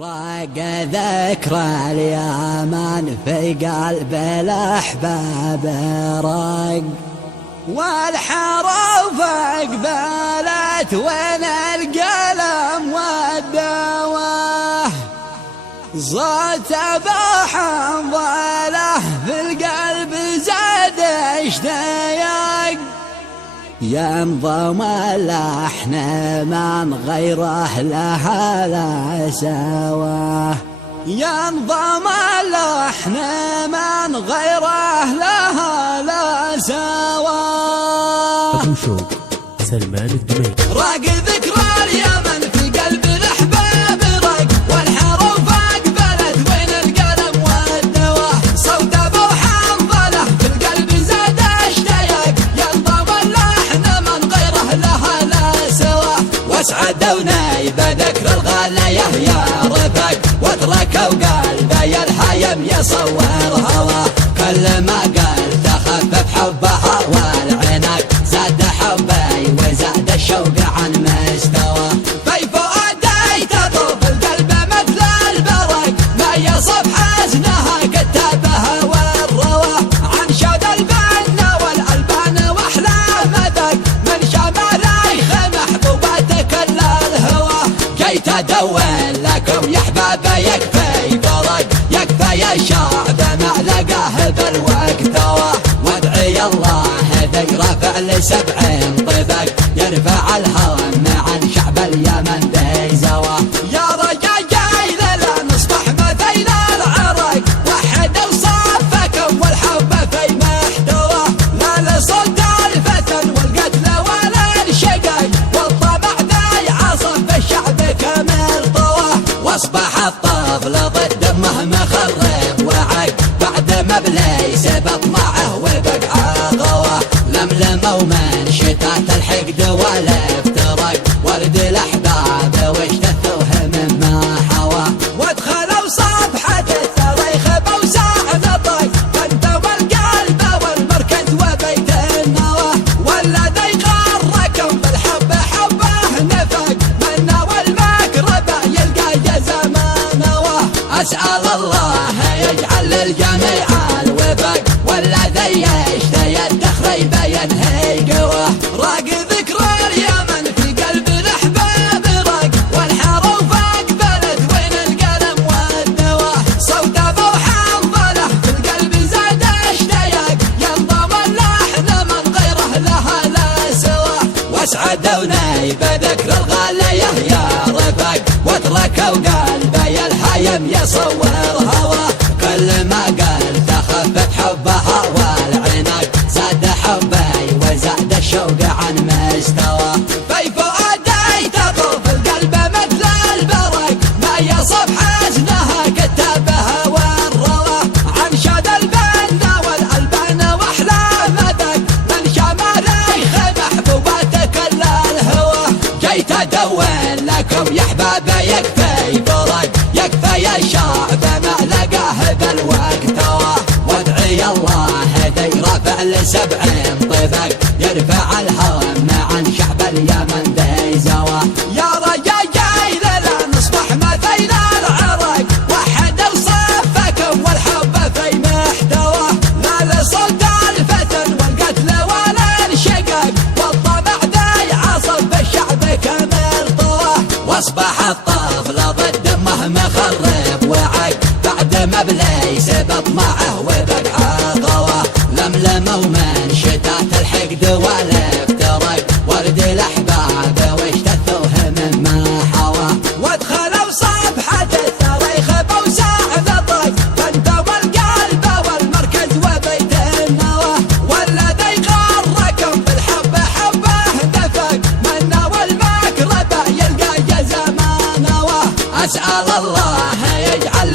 راق ذكرى اليمن في قلب الأحباب راق، والحروف اقبلت وين القلم والدواه، صوت بحنظله في القلب زاد اشتياق، ينظم اللحن من غيره لها لا سواه، ينظم اللحن من غيره لها لا سواه. أبو شوق سلمان الدميري. راق ذكرى اليمن في قلب الأحباب راق، والحروف أقبلت وين القلم والدواه، صوت أبو حنظلة في القلب زاد اشتياق، ينظم اللحن من غيره لها لا سواه، واسعدونا بذكر الغالية يا رفاق، واتركوا قلبي الحيم يصور هواه، كل ما قلت خفف حبها والعناق، زاد حبي وزاد الشوق عن مستواه، في فؤادي تطوف القلب مثل البرق، ما يصف حزنها كتابها والرواه، عن شوق البن والألبان واحلام ذاك، من شماليخ محبوبات كل الهوى، كي تدون لكم يا احبابي يكفي فرق، يكفي الشعب ما لقاه بالوقت ثواه، وادعي الله ذي رفع ل7 طبق، يرفع الهم عن شعب اليمن ذي زواه، يا رجال جاي لا نصبح مثيل العرق، وحد وصفكم والحب في محتواه، لا لصوت الفتن والقتل ولا الشقاق، والطمع ذي عصف بالشعب كمل طواه، واصبح الطفل ضد مهما خرب وعق، بعد ما بليس بطمعه وبقعه غواه، لملموا من شتات الحقد والافتراق، ورد الاحباب واجتثوه مما حواه، وادخلوا صفحة التاريخ بوسع نطق، فانتوا القلب والمركز وبيت النواه، والذي غركم بالحب حبه نفق، منا والمكربه يلقى جزا ما نواه، اسأل الله يجعل للجميع الوفق، والذي يشتهي التخريب ينهي قواه، راق ذكرى اليمن في قلب الأحباب راق، والحروف أقبلت وين القلم والدواه، صوت أبو حنظلة في القلب زاد اشتياق، ينظم اللحن من غيره لها لا سواه، واسعدونا بذكر الغالية يا رفاق، واتركوا قلبي الحيم يصور هواه، كل ما قلت خفف حبها والعناق، زاد حبي وزاد الشوق عن مستواه، في فؤادي تطوف القلب مثل البرق، ما يصف حزنها كتابها والرواه، عن شاد البن والألبان واحلام ذاك، من شماليخ محبوبات كل الهوى، جيت ادون لكم يا احبابي يكفي فرق، يكفي الشعب ما لقاه بالوقت ثواه، وادعي الله ذي رفع ل7 طبق، يرفع الهم عن شعب اليمن ذي زواه، يا رجال جاي لا نصبح مثيل العرق، وحد وصفكم والحب في محتواه، لا لصوت الفتن والقتل ولا الشقاق، والطمع ذي عصف بالشعب كمل طواه، واصبح الطفل ضد مهما خرب وعق، بعد ما بليس بطمعه وبقعه غواه، لملموا من شتات الحقد والافتراق، ورد الاحباب واجتثوه مما حواه، وادخلوا صفحة التاريخ بوسع نطق، فانتوا القلب والمركز وبيت النواه، والذي غركم بالحب حبه نفق، منا والمكربه يلقى جزا ما نواه، اسأل الله يجعل